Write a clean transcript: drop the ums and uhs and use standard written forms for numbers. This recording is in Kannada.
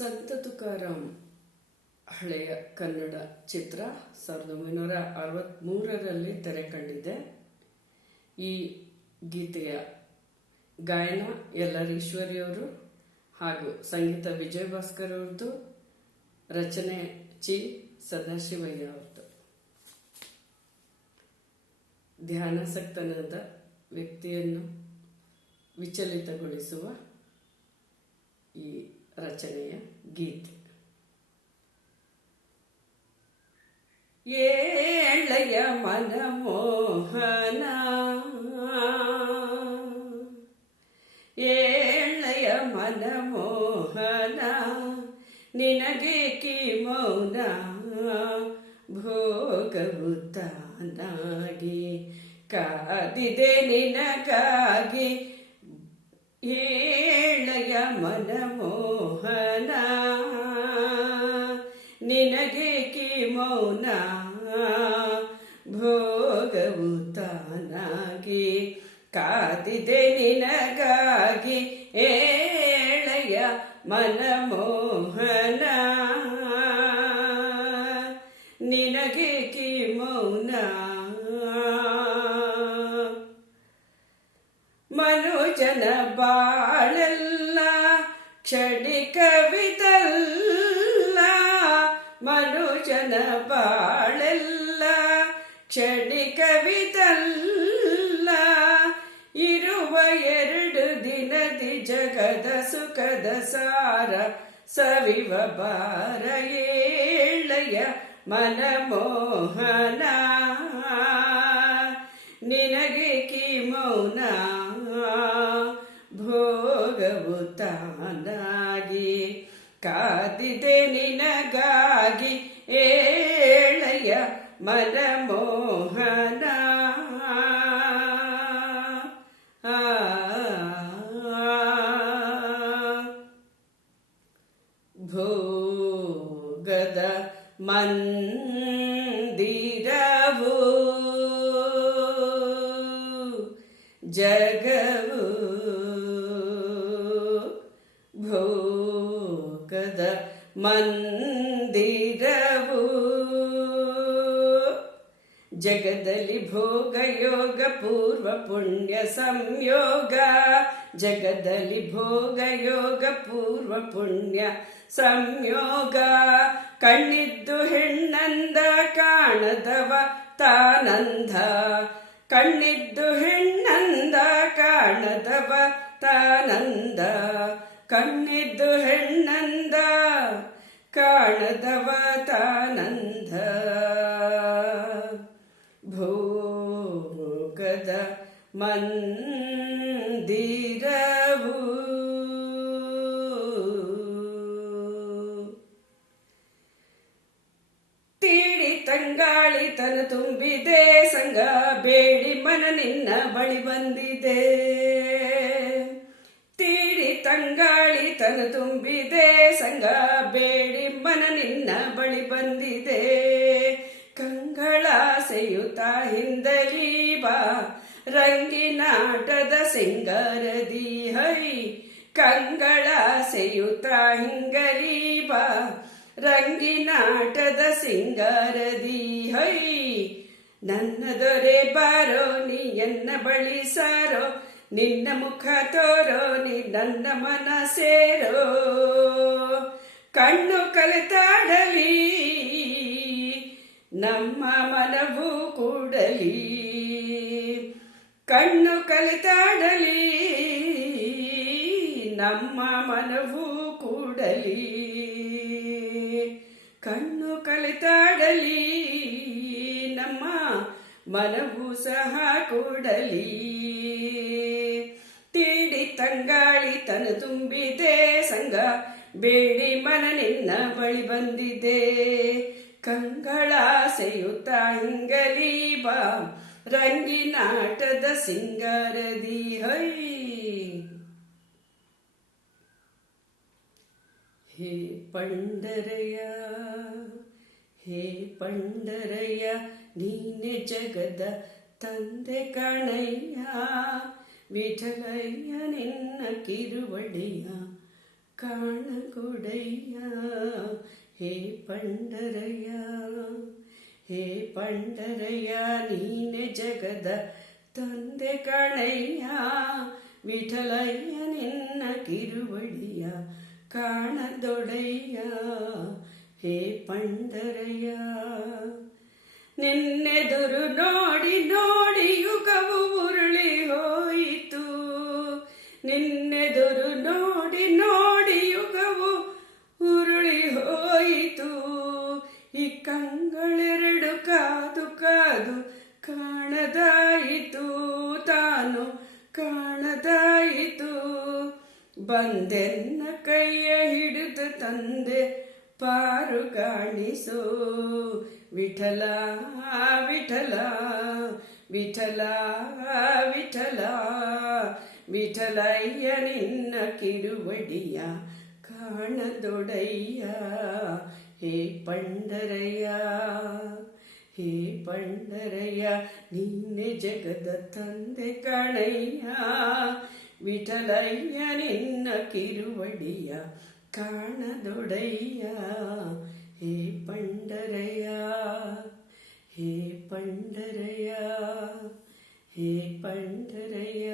ಸಂತ ತುಕಾರಾಮ್ ಹಳೆಯ ಕನ್ನಡ ಚಿತ್ರ 1963ರಲ್ಲಿ ತೆರೆ ಕಂಡಿದೆ. ಈ ಗೀತೆಯ ಗಾಯನ ಎಲ್.ಆರ್. ಈಶ್ವರಿಯವರು ಹಾಗೂ ಸಂಗೀತ ವಿಜಯ ಭಾಸ್ಕರ್ ಅವ್ರದ್ದು, ರಚನೆ ಚಿ ಸದಾಶಿವಯ್ಯ ಅವ್ರದ್ದು. ಧ್ಯಾನಾಸಕ್ತನಾದ ವ್ಯಕ್ತಿಯನ್ನು ವಿಚಲಿತಗೊಳಿಸುವ ಈ ರಚನೆಯ ಗೀತೆ. ಏಳೆಯ ಮನಮೋಹನ, ಏಳೆಯ ಮನಮೋಹನ, ನಿನಗೆ ಕಿ ಮೌನ ಭೋಗವು ತಾನಾಗಿ ಕಾದಿದೆ ನಿನಗಾಗಿ. ಏಳೆಯ ಮನಮೋಹನ, ನಿನಗೆ ಕಿ ಮೌನ ಭೋಗವು ತಾನಾಗಿ ಕಾದಿದೆ ನಿನಗಾಗಿ. ಏಳೆಯ ಮನಮೋಹನ, ನಿನಗೆ ಕಿ ಮೌನ. ಮನುಜನ ಬಾಳೆಲ್ಲ ಕ್ಷಣಿಕವಿದಲ್ಲ, ಮನುಜನ ಬಾಳೆಲ್ಲ ಕ್ಷಣಿಕವಿದಲ್ಲ. ಇರುವ 2 ದಿನದಿ ಜಗದ ಸುಖದ ಸಾರ ಸವಿವ ಬಾರ. ಏಳೆಯ ಮನಮೋಹನ, ನಿನಗೆ ಕಿ ಮೌನ ಭೋಗವು ತಾನಾಗಿ ಕಾದಿದೆ ನಿನಗಾಗಿ. ಏಳೆಯ ಮನಮೋಹನ, ಭೋಗದ ಮಂದಿರವು ಜಗವು, ಭೋಗದ ಮಂದಿರವು ಜಗದಲ್ಲಿ ಭೋಗ ಯೋಗ ಪೂರ್ವ ಪುಣ್ಯ ಸಂಯೋಗ. ಜಗದಲ್ಲಿ ಭೋಗ ಯೋಗ ಪೂರ್ವ ಪುಣ್ಯ ಸಂಯೋಗ. ಕಣ್ಣಿದ್ದು ಹೆಣ್ಣಂದ ಕಾಣದವ ತಾನಂದ, ಕಣ್ಣಿದ್ದು ಹೆಣ್ಣಂದ ಕಾಣದವ ತಾನಂದ. ಕಣ್ಣಿದ್ದು ಹೆಣ್ಣಂದ ಕಾಣದವ ತಾನಂದ. ಭೋಗದ ಮಂದಿರವು ತೀಡಿ ತಂಗಾಳಿ ತನ ತುಂಬಿದೆ, ಸಂಗ ಬೇಡಿ ಮನ ನಿನ್ನ ಬಳಿ ಬಂದಿದೆ. ತೀಡಿ ತಂಗಾಳಿ ತನ ತುಂಬಿದೆ, ಸಂಗ ಬೇಡಿ ಮನ ನಿನ್ನ ಬಳಿ ಬಂದಿದೆ. ಕಂಗಳಾಸೆಯುತ ಹಿಂದಲಿ ಬಾ ರಂಗಿನಾಟದ ಸಿಂಗಾರದಿ ಹೈ. ಕಂಗಳಾಸೆಯುತ ಹಿಂಗಲಿ ಬಾ ರಂಗಿನಾಟದ ಸಿಂಗಾರದಿ ಹೈ. ನನ್ನ ದೊರೆ ಬಾರೋ ನೀ ಎನ್ನ ಬಳಿ ಸಾರೋ, ನಿನ್ನ ಮುಖ ತೋರೋ ನೀ ನನ್ನ ಮನ ಸೇರೋ. ಕಣ್ಣು ಕಲೆತಾಡಲಿ ನಮ್ಮ ಮನವು ಕೂಡಲಿ, ಕಣ್ಣು ಕಲೆತಾಡಲಿ ನಮ್ಮ ಮನವು ಕೂಡಲಿ. ಕಣ್ಣು ಕಲೆತಾಡಲಿ ನಮ್ಮ ಮನವು ಸಹ ಕೂಡಲಿ. ತೀಡಿ ತಂಗಾಳಿ ತನ ತುಂಬಿದೆ, ಸಂಗ ಬೇಡಿ ಮನ ನಿನ್ನ ಬಳಿ ಬಂದಿದೆ. ಕಂಗಳಾಸೆಯುತ ಹಿಂಗಲಿ ಬಾ ರಂಗಿನಾಟದ ಸಿಂಗಾರದಿ ಹೈ. ಹೇ ಪಂಡರಯ್ಯ, ಹೇ ಪಂಡರಯ್ಯ, ನೀನೆ ಜಗದ ತಂದೆ ಕಣಯ್ಯ. ವಿಠಲಯ್ಯ ನಿನ್ನ ಕಿರುವಡಿಯ ಕಾಣಗೊಡೆಯ ಹೇ ಪಂಡರಯ್ಯ ಹೇ ಪಂಡರಯ್ಯ ನೀನೆ ಜಗದ ತಂದೆ ಕಣಯ್ಯ ವಿಠಲಯ್ಯ ನಿನ್ನ ಕಿರುವಡಿಯ ಕಾಣದೊಡೆಯ ಹೇ ಪಂಡರಯ್ಯ ನಿನ್ನೆದುರು ನೋಡಿ ನೋಡಿ ಯುಗವು ಉರುಳಿ ಹೋಯಿತು ನಿನ್ನೆದುರು ನೋಡಿ ನೋಡಿ ಯುಗವು ಉರುಳಿ ಹೋಯಿತು ಈ ಕಂಗಳೆರಡು ಕಾದು ಕಾದು ಕಾಣದಾಯಿತು ತಾನು ಕಾಣದಾಯಿತು ಬಂದೆನ್ನ ಕೈಯ ಹಿಡಿದು ತಂದೆ ಪಾರು ಕಾಣಿಸೋ ವಿಠಲ ವಿಠಲ ವಿಠಲ ವಿಠಲ ವಿಠಲಯ್ಯ ನಿನ್ನ ಕಿರುವಡಿಯ ಕಾಣದೊಡೆಯ ಹೇ ಪಂಡರಯ್ಯ ಹೇ ಪಂಡರಯ್ಯ ನಿನ್ನೆ ಜಗದ ತಂದೆ ಕಣಯ್ಯ ವಿಠಲಯ್ಯ ನಿನ್ನ ಕಿರುವಡಿಯ ಕಾಣದೊಡೆಯ ಹೇ ಪಂಡರಯ್ಯ ಹೇ ಪಂಡರಯ್ಯ ಹೇ ಪಂಡರಯ್ಯ